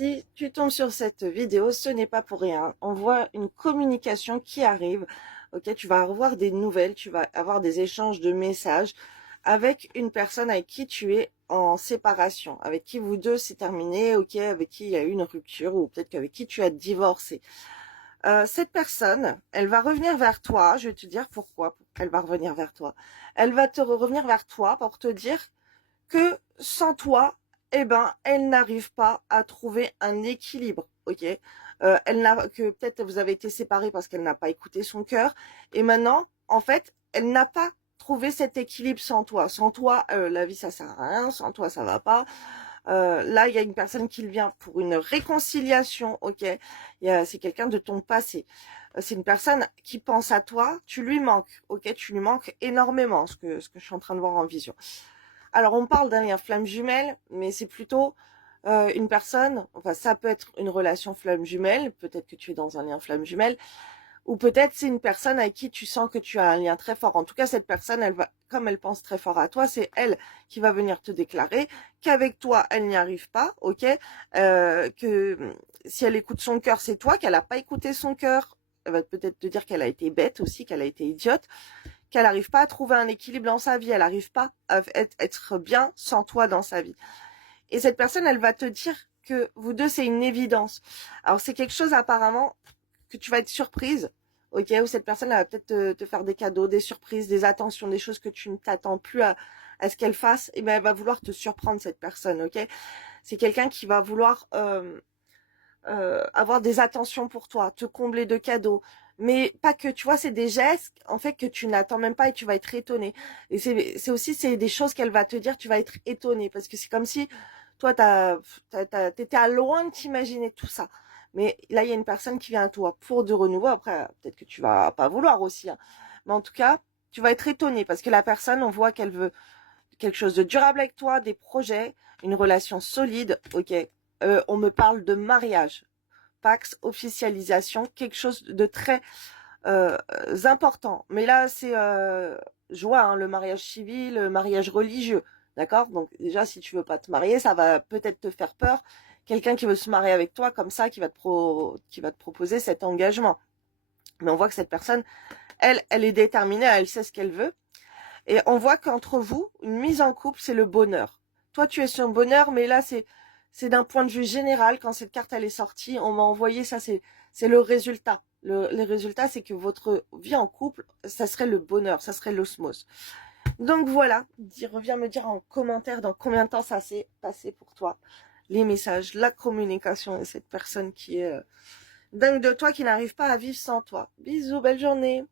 Si tu tombes sur cette vidéo, ce n'est pas pour rien. On voit une communication qui arrive. Ok, tu vas avoir des nouvelles, tu vas avoir des échanges de messages avec une personne avec qui tu es en séparation, avec qui vous deux c'est terminé, ok, avec qui il y a eu une rupture ou peut-être qu'avec qui tu as divorcé. Cette personne, elle va revenir vers toi. Je vais te dire pourquoi elle va revenir vers toi. Elle va te revenir vers toi pour te dire que sans toi, eh ben, elle n'arrive pas à trouver un équilibre, ok? Elle n'a que peut-être vous avez été séparés parce qu'elle n'a pas écouté son cœur, et maintenant, en fait, elle n'a pas trouvé cet équilibre sans toi. Sans toi, la vie ça sert à rien. Sans toi, ça va pas. Là, il y a une personne qui vient pour une réconciliation, ok? C'est quelqu'un de ton passé. C'est une personne qui pense à toi. Tu lui manques, ok? Tu lui manques énormément, ce que je suis en train de voir en vision. Alors, on parle d'un lien flamme jumelle, mais c'est plutôt une personne, enfin, ça peut être une relation flamme jumelle, peut-être que tu es dans un lien flamme jumelle, ou peut-être c'est une personne avec qui tu sens que tu as un lien très fort. En tout cas, cette personne, elle va, comme elle pense très fort à toi, c'est elle qui va venir te déclarer qu'avec toi, elle n'y arrive pas, ok? Que si elle écoute son cœur, c'est toi, qu'elle n'a pas écouté son cœur. Elle va peut-être te dire qu'elle a été bête aussi, qu'elle a été idiote, qu'elle n'arrive pas à trouver un équilibre dans sa vie, elle n'arrive pas à être bien sans toi dans sa vie. Et cette personne, elle va te dire que vous deux, c'est une évidence. Alors, c'est quelque chose apparemment que tu vas être surprise, ok, ou cette personne, elle va peut-être te faire des cadeaux, des surprises, des attentions, des choses que tu ne t'attends plus à ce qu'elle fasse, et ben elle va vouloir te surprendre, cette personne, ok. C'est quelqu'un qui va vouloir avoir des attentions pour toi, te combler de cadeaux. Mais pas que, tu vois, c'est des gestes, en fait, que tu n'attends même pas et tu vas être étonné. Et c'est aussi, c'est des choses qu'elle va te dire, tu vas être étonné. Parce que c'est comme si, toi, t'étais à loin de t'imaginer tout ça. Mais là, il y a une personne qui vient à toi pour de renouveau. Après, peut-être que tu vas pas vouloir aussi, hein. Mais en tout cas, tu vas être étonné parce que la personne, on voit qu'elle veut quelque chose de durable avec toi, des projets, une relation solide, ok. On me parle de mariage, Pax, officialisation, quelque chose de très important. Mais là, c'est, je vois, hein, le mariage civil, le mariage religieux, d'accord? Donc déjà, si tu veux pas te marier, ça va peut-être te faire peur. Quelqu'un qui veut se marier avec toi, comme ça, qui va te proposer cet engagement. Mais on voit que cette personne, elle est déterminée, elle sait ce qu'elle veut. Et on voit qu'entre vous, une mise en couple, c'est le bonheur. Toi, tu es sur le bonheur, mais là, c'est d'un point de vue général. Quand cette carte, elle est sortie, on m'a envoyé ça, c'est le résultat. Le résultat, c'est que votre vie en couple, ça serait le bonheur, ça serait l'osmose. Donc voilà, reviens me dire en commentaire dans combien de temps ça s'est passé pour toi. Les messages, la communication et cette personne qui est dingue de toi, qui n'arrive pas à vivre sans toi. Bisous, belle journée.